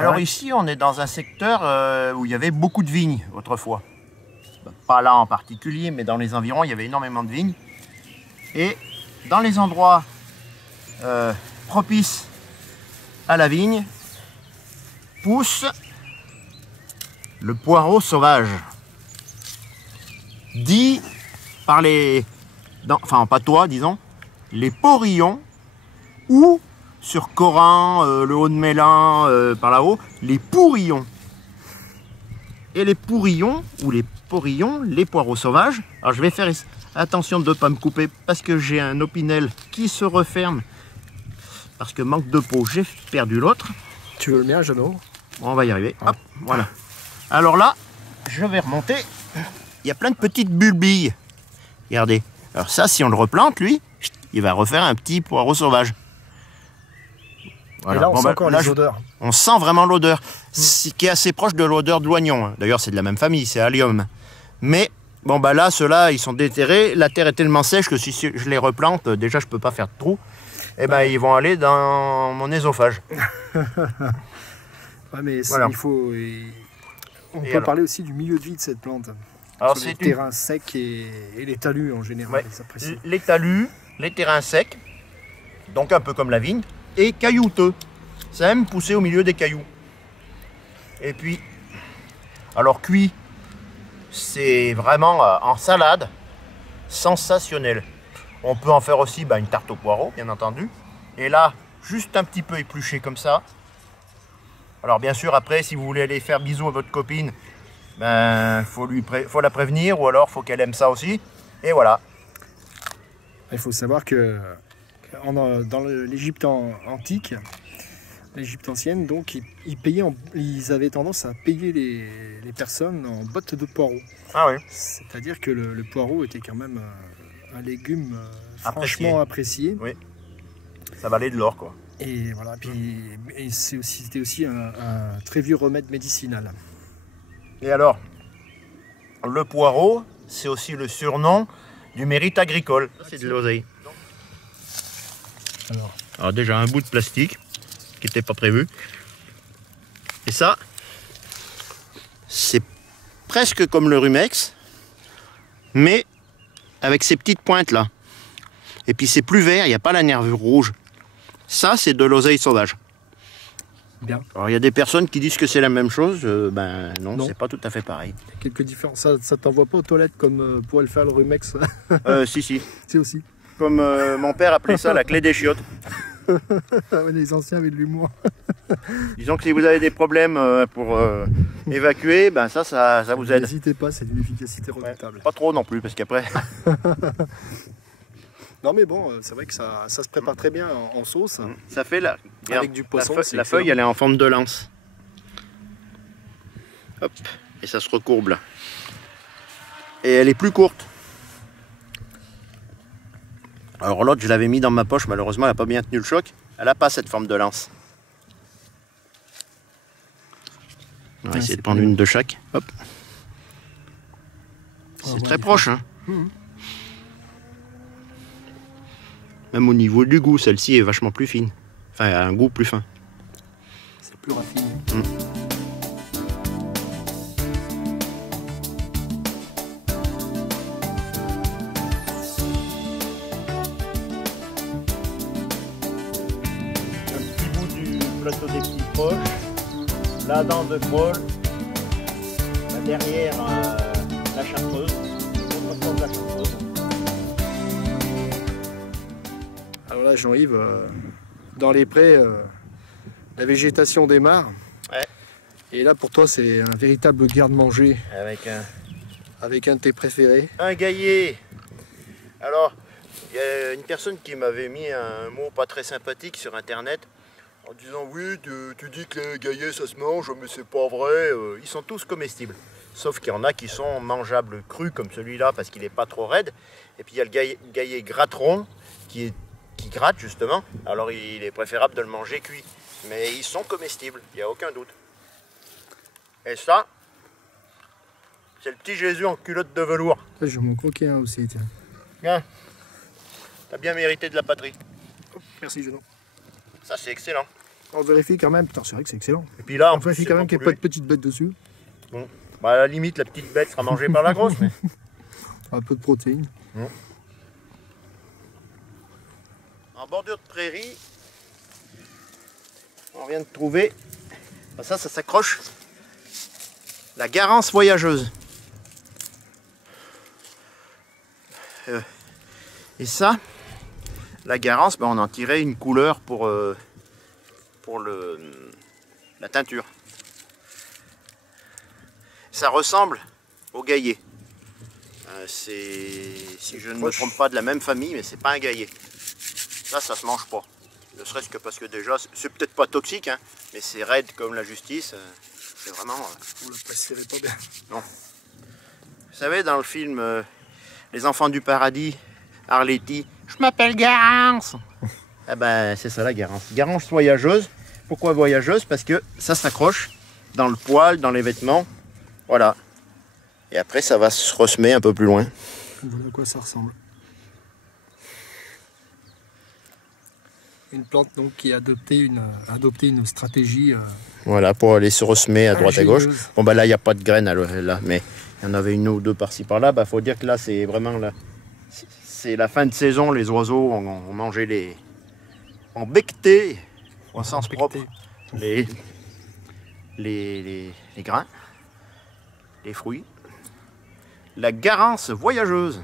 Alors ouais. ici, on est dans un secteur où il y avait beaucoup de vignes autrefois. Pas là en particulier, mais dans les environs, il y avait énormément de vignes. Et dans les endroits propices à la vigne, pousse le poireau sauvage. Dit par les... enfin, pas toi, disons, les porillons, ou sur Corin, le Haut-de-Mélin, par là-haut, les pourillons. Et les pourillons, ou les porillons, les poireaux sauvages. Alors je vais faire attention de ne pas me couper parce que j'ai un opinel qui se referme. Parce que manque de peau, j'ai perdu l'autre. Tu veux le mien, Jeannot? Bon, on va y arriver. Hop, voilà. Alors là, je vais remonter. Il y a plein de petites bulbilles. Regardez. Alors ça, si on le replante, lui, il va refaire un petit poireau sauvage. Voilà. Et là, on sent bah, encore là, les odeurs. On sent vraiment l'odeur, qui est assez proche de l'odeur de l'oignon. D'ailleurs, c'est de la même famille, c'est Allium. Mais, bon, bah là, ceux-là, ils sont déterrés. La terre est tellement sèche que si je les replante, déjà, je peux pas faire de trou. Et ben, ils vont aller dans mon ésophage. Ouais, mais Voilà. on peut parler aussi du milieu de vie de cette plante. Alors, sur les terrains secs et les talus en général. Ouais. Ils apprécient. Les talus, les terrains secs, donc un peu comme la vigne, et caillouteux. Ça aime pousser au milieu des cailloux. Et puis, alors cuit, c'est vraiment en salade, sensationnel. On peut en faire aussi une tarte au poireau, bien entendu. Et là, juste un petit peu épluché comme ça. Alors bien sûr, après, si vous voulez aller faire bisous à votre copine, faut la prévenir, ou alors faut qu'elle aime ça aussi. Et voilà. Il faut savoir que dans l'Égypte antique, l'Égypte ancienne, donc ils avaient tendance à payer les personnes en bottes de poireaux. Ah oui. C'est-à-dire que le poireau était quand même un légume Apprécié. franchement apprécié. Oui. Ça valait de l'or, quoi. Et voilà, c'était aussi un très vieux remède médicinal. Et alors, le poireau, c'est aussi le surnom du mérite agricole. C'est de l'oseille. Alors déjà un bout de plastique qui n'était pas prévu. Et ça, c'est presque comme le rumex, mais avec ces petites pointes là. Et puis c'est plus vert, il n'y a pas la nervure rouge. Ça, c'est de l'oseille sauvage. Bien. Alors il y a des personnes qui disent que c'est la même chose. Non. C'est pas tout à fait pareil. Il y a quelques différences. Ça t'envoie pas aux toilettes comme pourrait le faire le rumex. Si. C'est aussi. Comme mon père appelait ça la clé des chiottes. Les anciens avaient de l'humour. Disons que si vous avez des problèmes pour évacuer, ça vous aide. N'hésitez pas, c'est d'une efficacité redoutable. Pas trop non plus, parce qu'après... Non mais bon, c'est vrai que ça se prépare très bien en sauce. Ça fait avec du poisson. La feuille, elle est en forme de lance. Hop, et ça se recourbe là. Et elle est plus courte. Alors l'autre, je l'avais mis dans ma poche, malheureusement, elle n'a pas bien tenu le choc. Elle n'a pas cette forme de lance. On va essayer de prendre une de chaque. Hop. C'est très proche, hein. Même au niveau du goût, celle-ci est vachement plus fine. Enfin, elle a un goût plus fin. C'est plus raffiné. Un petit bout du plateau des petits proches, la dent de Paul, la derrière la chartreuse, l'autre fond de la chartreuse. Alors là, Jean-Yves, dans les prés, la végétation démarre. Ouais. Et là, pour toi, c'est un véritable garde-manger avec un de tes préférés. Un gaillet. Alors, il y a une personne qui m'avait mis un mot pas très sympathique sur internet en disant oui, tu dis que les gaillets ça se mange, mais c'est pas vrai. Ils sont tous comestibles. Sauf qu'il y en a qui sont mangeables crus comme celui-là parce qu'il n'est pas trop raide. Et puis il y a le gaillet gratteron qui gratte justement. Alors il est préférable de le manger cuit. Mais ils sont comestibles, il n'y a aucun doute. Et ça, c'est le petit Jésus en culotte de velours. Ça, je vais m'en croquer un aussi, tiens. Bien. T'as bien mérité de la patrie. Merci, Jeannot. Ça, c'est excellent. On vérifie quand même. Putain, c'est vrai que c'est excellent. Et puis là, On vérifie quand même qu'il n'y a pas de petite bête dessus. Bon. Bah, à la limite, la petite bête sera mangée par la grosse. Mais... Un peu de protéines. En bordure de prairie, on vient de trouver, ça s'accroche, la garance voyageuse. Et ça, la garance, on en tirait une couleur pour la teinture. Ça ressemble au gaillet. C'est, si je ne me trompe pas, de la même famille, mais c'est pas un gaillet. Ça se mange pas. Ne serait-ce que parce que déjà, c'est peut-être pas toxique, hein, mais c'est raide comme la justice. C'est vraiment... Vous le passerez pas bien. Non. Vous savez, dans le film Les Enfants du Paradis, Arletty, je m'appelle Garance. Ah ben, c'est ça la garance. Garance voyageuse. Pourquoi voyageuse? Parce que ça s'accroche dans le poil, dans les vêtements. Voilà. Et après, ça va se ressemer un peu plus loin. Voilà à quoi ça ressemble. Une plante donc qui a adopté une stratégie. Voilà, pour aller se ressemer à droite à gauche. ingénieuse. Bon ben là, il n'y a pas de graines là, mais il y en avait une ou deux par-ci par-là. Bah, faut dire que là, c'est vraiment c'est la fin de saison. Les oiseaux ont mangé ont becqueté, au sens propre, les grains, les fruits. La garance voyageuse.